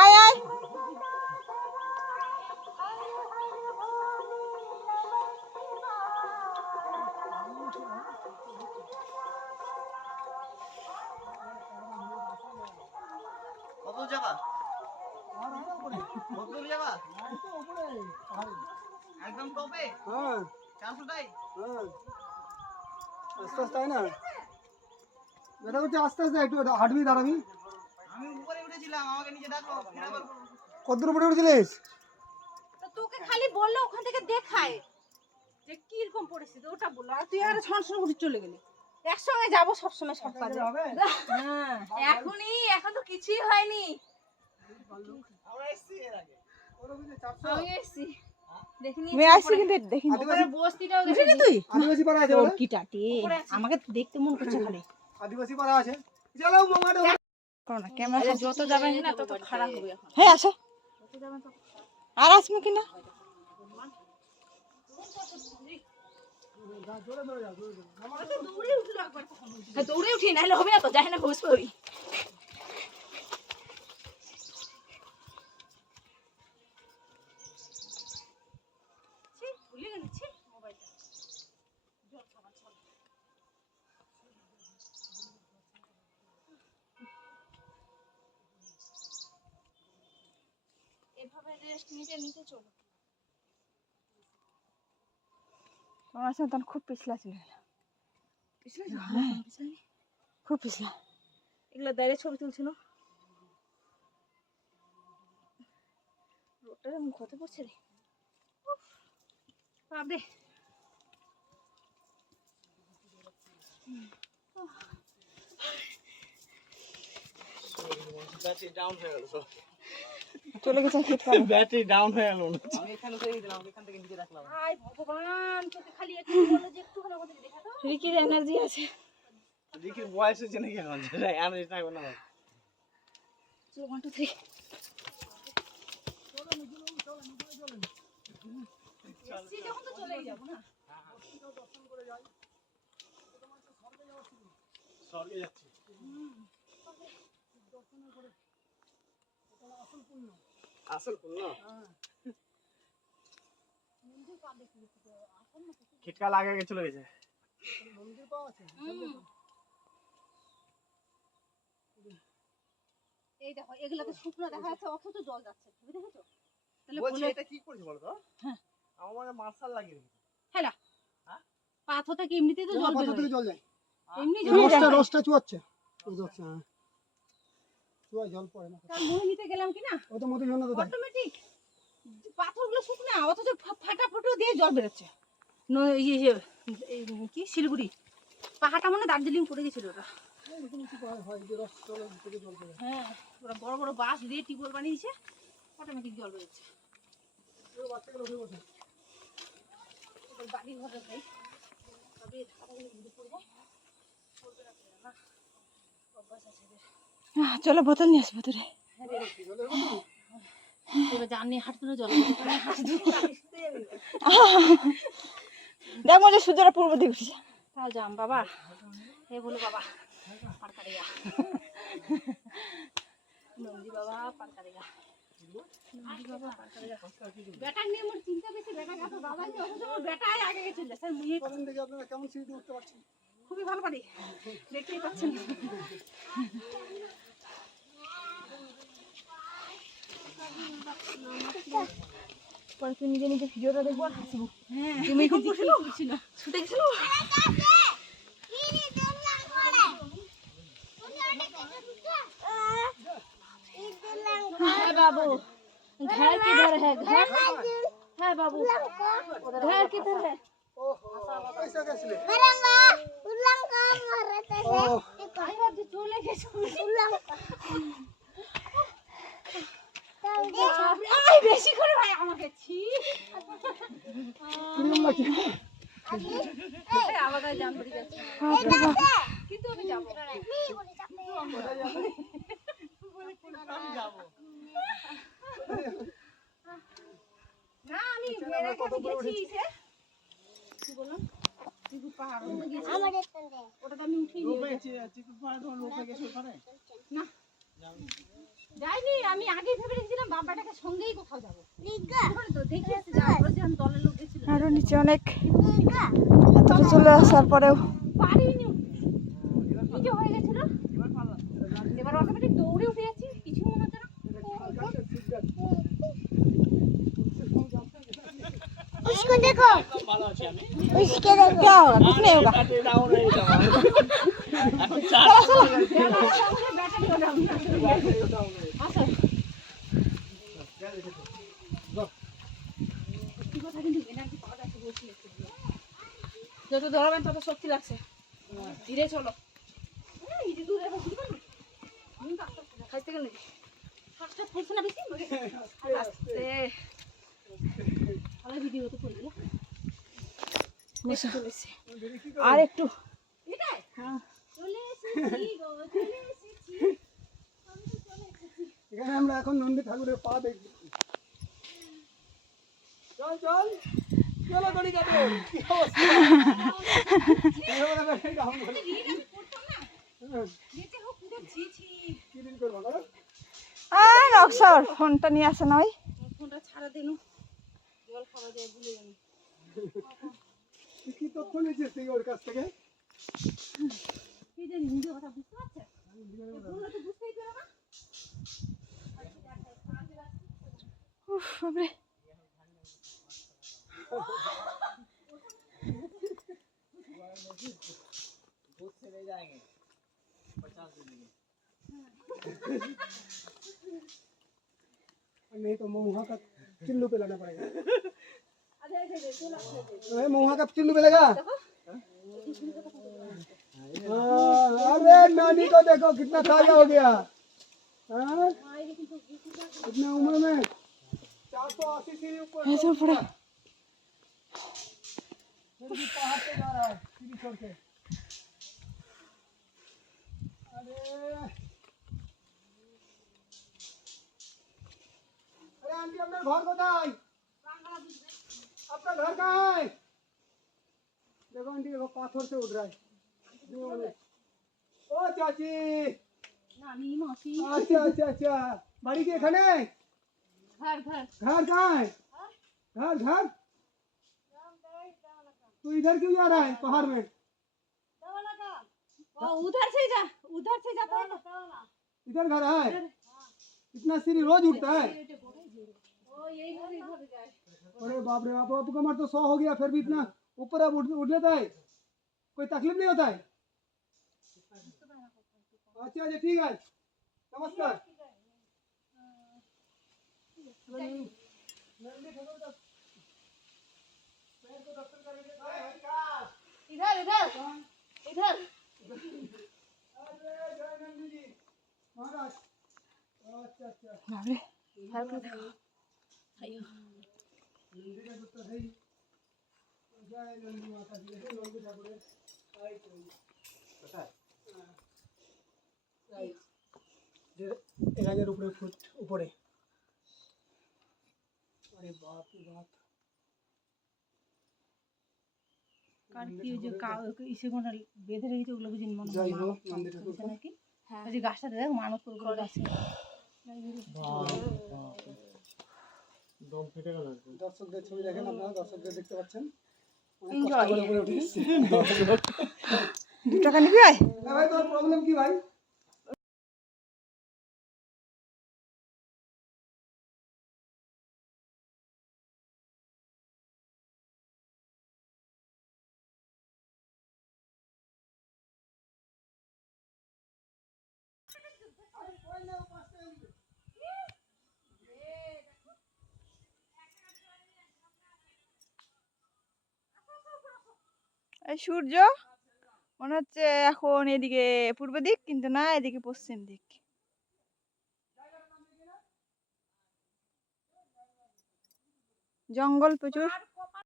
আয় আয় কত জায়গা কত জায়গা একদম টপে হ্যাঁ 400 টাই হ্যাঁ আস্তে আস্তে না এটা করতে আস্তে আস্তে একটু হাঁটবি দাঁড়াবি। আমি উপরে উঠেছিলাম আমাকে নিচে ডাকো ফের আবার কত দূর উপরে উঠেছিলিস? তো তোকে খালি বললো ওখান থেকে দেখায় যে কি রকম পরিস্থিতি ওটা বললো আর তুই আর ছনছন করে চলে গেলি। একসঙ্গে যাবো সবসময় সব কাজে। হ্যাঁ এখন তো কিছুই হয়নি। আমরা এসেছি এর আগে আমি এসেছি দেখিনি আমি আসছি কিন্তু দেখিনি উপরে বস্তিটাও দেখিনি তুই আদিবাসী পাড়া আছে ওর কি টাটি আমাকে দেখতে মন করছে খালি আদিবাসী পাড়া আছে চলো মামাটা করো না ক্যামেরা যত যাবে না তত খারাপ হবে এখন। হ্যাঁ আসো আর আসবে কিনা দৌড়ে উঠি নাহলে হবে না তো যাই না বসবো ওই ভুলে গেছি মোবাইলটা জল খাবার চল এভাবে রেস্ট নিতে নিতে চলো তোমার সাথে তখন খুব পিছলা ছিল খুব পিছলা এগুলো দাঁড়িয়ে ছবি তুলছিল রোডটার মুখ হতে পড়ছে রে পাবে ব্যাটারি ডাউন হয়ে গেল চলে গেছে খেত পাবো ব্যাটারি ডাউন হয়ে গেল আমি এখানে থেকে দিলাম এখান থেকে নিচে রাখলাম আয় ভগবান তোকে খালি একটু বলো যে একটু ভালো করে দেখা দাও রিকির এনার্জি আছে রিকির বয়স হচ্ছে নাকি এখন যেটা এনার্জি থাকবে না চলো 1 2 3 যখন তো চলেই যাবো না স্বর্গে যাচ্ছি আসল পুণ্য খিটকা লাগে চলে গেছে এই দেখো এগুলাতে শুকনো দেখা যাচ্ছে অথচ জল যাচ্ছে তুমি দেখেছো তাহলে বলছি এটা কি করেছে বলো তো হ্যাঁ আমার মনে মার্শাল লাগিয়ে দিয়েছে হেলা হ্যাঁ পাথর থেকে এমনিতেই তো জল বের জল যায় এমনি জল রসটা চুয়াচ্ছে হ্যাঁ চুয়া জল পড়ে না তার মুড়ি নিতে গেলাম কি না ও তো মতো জন্য তো অটোমেটিক পাথরগুলো শুকনা অথচ ফাটাফুটো দিয়ে জল বেরোচ্ছে কি শিলিগুড়ি পাহাড়টা মনে দার্জিলিং পড়ে গেছিল ওটা হ্যাঁ ওরা বড় বড় বাঁশ দিয়ে টিউবওয়েল বানিয়েছে অটোমেটিক জল বেরোচ্ছে বাড়ি ঘরে ভাই তবে চলো বোতল নিয়ে আসবো তোরে এবার জানি হাঁটতে জল দেখ মজা সূর্যটা পূর্ব দিকে উঠছে তাও যাম বাবা এ বলো বাবা পারকারিয়া নন্দী বাবা পারকারিয়া বেটা নিয়ে মোর চিন্তা বেশি বেটা কাছে বাবা নিয়ে অথচ মোর বেটাই আগে গেছিল স্যার মুই আপনারা কেমন সিঁড়ি উঠতে পারছেন খুবই ভালো পারি দেখতেই পাচ্ছেন পরে তুই নিজে নিজে ভিডিওটা দেখবো আর হাসিব তুমি এখন বসছিল ছুটে গেছিল बाबू घर किधर है घर है बाबू घर किधर है पैसा कैसे चले गए বেশি করে ভাই আমাকে ছি আলাদা জান পড়ে যাচ্ছে কিন্তু আমি যাবো না আমি মেরে কাছে গেছি কি বললাম পাহাড় ওটাতে আমি উঠিনি চিকুন পাড়ে তোমার লোক হয়ে গেছে ওখানে না যাইনি আমি আগেই ভেবে রেখেছিলাম বাবাটাকে সঙ্গেই কোথাও যাবো তো দেখে আসতে যাবো যখন দলের লোক গেছিল আরো নিচে অনেক এতটা চলে আসার পরেও পারিনি নিজে হয়ে গেছিল এবার অটোমেটিক দৌড়ে উঠে যাচ্ছি কিছু মনে হচ্ছে না उसको देखो ভালো আছি আমি उसके देखो क्या होगा कुछ नहीं होगा ডাউন হয়ে যাবে ব্যাটারি ওঠাও আসো কথা কিন্তু এনার্জি পাওয়া যাচ্ছে বলছি যত দৌড়াবেন তত শক্তি লাগছে ধীরে চলো এই যে দূরে বসে না খাইতে গেলে হাতটা ফুলছে না বেশি আস্তে ভালো ভিডিও তো করে দিলাম চলেছে আর একটু এটাই হ্যাঁ চলে এসেছি গো চলে এসেছি আমি তো চলে এসেছি এখানে আমরা এখন নন্দী ঠাকুরের পা দেখব। চল চল চলো দড়ি কাটো কি অবস্থা ডাউন করে রিল আমি করতাম না যেতে হোক পুরো ছি ছি কি দিন করবো না আর অক্সর ফোনটা নিয়ে আসে নয় ফোনটা ছাড়া দেন জল খাওয়া যায় ভুলে যাবো তুই কি তথ্য নিয়েছিস তুই ওর কাছ থেকে কি জানি নিজে কথা বুঝতে পারছে বললে তো বুঝতেই পারো না উফ বাপরে दूध से ले जाएंगे 50 दे देंगे नहीं तो महुआ का चिल्लू पे लाना पड़ेगा अरे महुआ का चिल्लू पे लगा अरे नानी को देखो कितना ताजा हो गया हाँ? इतना उम्र में 480 सीढ़ी ऊपर ऐसा पड़ा फिर भी पहाड़ पे जा रहा है सीढ़ी छोड़ के अरे अरे आंटी अपना घर कोথায় आपका घर कहाँ है देखो आंटी देखो पाथर से उठ रहा है ओ चाची नानी मौसी अच्छा अच्छा अच्छा बाड़ी के खाने घर घर घर कहाँ है घर घर तू इधर क्यों जा रहा है पहाड़ में वो उधर से जाता है ना इधर घर है इतना सीढ़ी रोज उठता है ओ यही घर इधर जाए अरे बाप रे बाप आपका उम्र तो 100 हो गया फिर भी इतना ऊपर अब उठ लेता है कोई तकलीफ नहीं होता है अच्छा अच्छा ठीक है नमस्कार इधर इधर इधर अरे जय नंदी जी महाराज अच्छा अच्छा বাপরে नंदी का तो सही जय नंदी माता जी जय नंदी ठाकुर आई कोई पता है 1000 ऊपर फुट ऊपरे अरे बाप रे बाप কার কি ওই যে ইসে কোন বেঁধে রেখেছে ওগুলো বুঝিনি মনে যাই হয় হোক নন্দী ঠাকুর হচ্ছে নাকি হ্যাঁ ওই যে গাছটা দেখ মানত করে করে গাছে दम फेटे गल দর্শকদের ছবি দেখেন আপনারা দর্শকদের দেখতে পাচ্ছেন অনেক Enjoy. কষ্ট করে উপরে উঠেছে 2 টাকা নিবি ভাই হ্যাঁ ভাই তোর প্রবলেম কি ভাই এই সূর্য মনে হচ্ছে এখন এদিকে পূর্ব দিক কিন্তু না এদিকে পশ্চিম দিক জঙ্গল প্রচুর